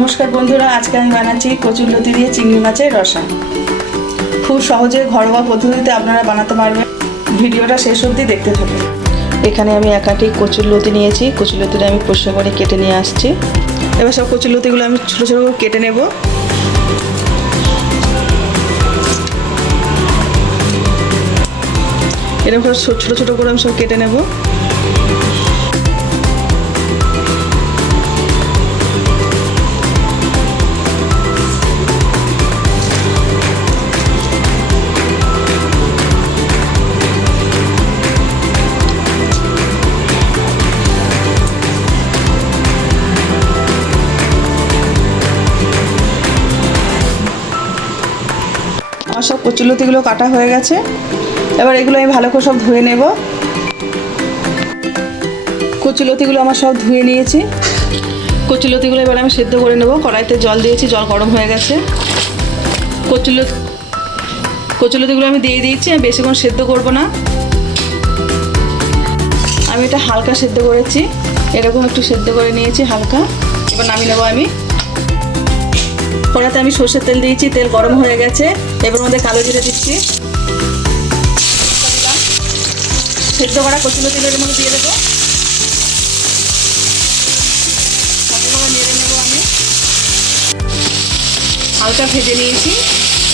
নমস্কার বন্ধুরা, আজকে আমি বানাচ্ছি কচুরলতি দিয়ে চিংড়ি মাছের রসা। খুব সহজে ঘরোয়া পদ্ধতিতে আপনারা বানাতে পারবেন। ভিডিওটা শেষ অবধি দেখতে থাকুন। এখানে আমি একাটি কচুরলতি নিয়েছি। কচুরলতিটা আমি পরিষ্কার করে কেটে নিয়ে আসছি। এবার সব কচুরলতিগুলো আমি ছোটো ছোটো করে কেটে নেব। এরকম ছোটো ছোটো করে আমি সব কেটে নেব। আমার সব কচুরলতিগুলো কাটা হয়ে গেছে। এবার এগুলো আমি ভালো করে সব ধুয়ে নেব। কচুরলতিগুলো আমার সব ধুয়ে নিয়েছি। কচুরলতিগুলো এবার আমি সেদ্ধ করে নেব। কড়াইতে জল দিয়েছি, জল গরম হয়ে গেছে। কচুরলতিগুলো আমি দিয়ে দিয়েছি। আমি বেশিক্ষণ সেদ্ধ করব না, আমি এটা হালকা সেদ্ধ করেছি। এরকম একটু সেদ্ধ করে নিয়েছি হালকা। এবার নামিয়ে নেব আমি। কড়াতে আমি সর্ষের তেল দিয়েছি, তেল গরম হয়ে গেছে। এবার মধ্যে কালো জিরে দিচ্ছি। সেদ্ধ করা কচুরলতিগুলো এর মধ্যে দিয়ে দেবো। নেড়ে নেবো আমি। হালকা ভেজে নিয়েছি।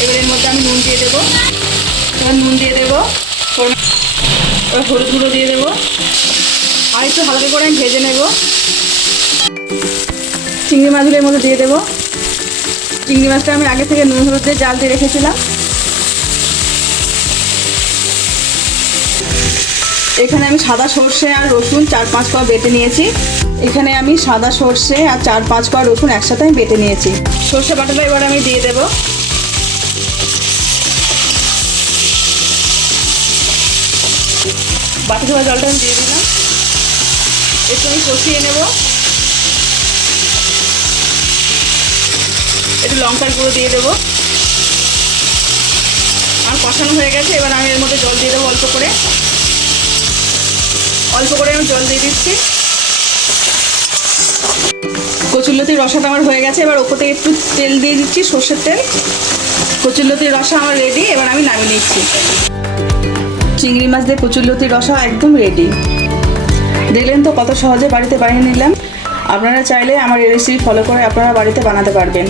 এবার এর মধ্যে আমি নুন দিয়ে দেবো। এবার নুন দিয়ে দেবো। এবার হলুদ গুঁড়ো দিয়ে দেবো। আর একটু হালকা করে আমি ভেজে নেব। চিংড়ি মাছগুলো এর মধ্যে দিয়ে দেবো। চিংড়ি মাছটা আমি আগে থেকে নুন হলুদ দিয়ে জাল দিয়ে রেখেছিলাম। এখানে আমি সাদা সর্ষে আর রসুন 4-5 কোয়া বেটে নিয়েছি। এখানে আমি সাদা সর্ষে আর 4-5 কোয়া রসুন একসাথে আমি বেটে নিয়েছি। সর্ষে বাটাটা এবার আমি দিয়ে দেবো। বাটি ধোয়া জলটা আমি দিয়ে দিলাম। একটু আমি কষিয়ে নেব। একটু লঙ্কার গুঁড়ো দিয়ে দেবো। আর কষানো হয়ে গেছে। এবার আমি এর মধ্যে জল দিয়ে দেবো। অল্প করে আমি জল দিয়ে দিচ্ছি। কচুরলতির রসাটা আমার হয়ে গেছে। এবার ওপর থেকে একটু তেল দিয়ে দিচ্ছি, সর্ষের তেল। কচুরলতির রসা আমার রেডি। এবার আমি নামিয়ে নিচ্ছি। চিংড়ি মাছ দিয়ে কচুরলতির রসা একদম রেডি। দেখলেন তো কত সহজে বাড়িতে বানিয়ে নিলাম। আপনারা চাইলে আমার এই রেসিপি ফলো করে আপনারা বাড়িতে বানাতে পারবেন।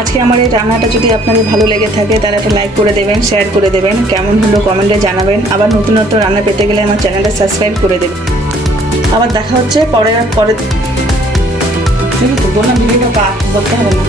আজকে আমার এই রান্নাটা যদি আপনাদের ভালো লেগে থাকে তাহলে একটা লাইক করে দেবেন, শেয়ার করে দেবেন। কেমন হলো কমেন্টে জানাবেন। আবার নতুন নতুন রান্না পেতে গেলে আমার চ্যানেলটা সাবস্ক্রাইব করে দেবেন। আবার দেখা হচ্ছে পরে। বললাম ভিডিওটা বলতে হবে না।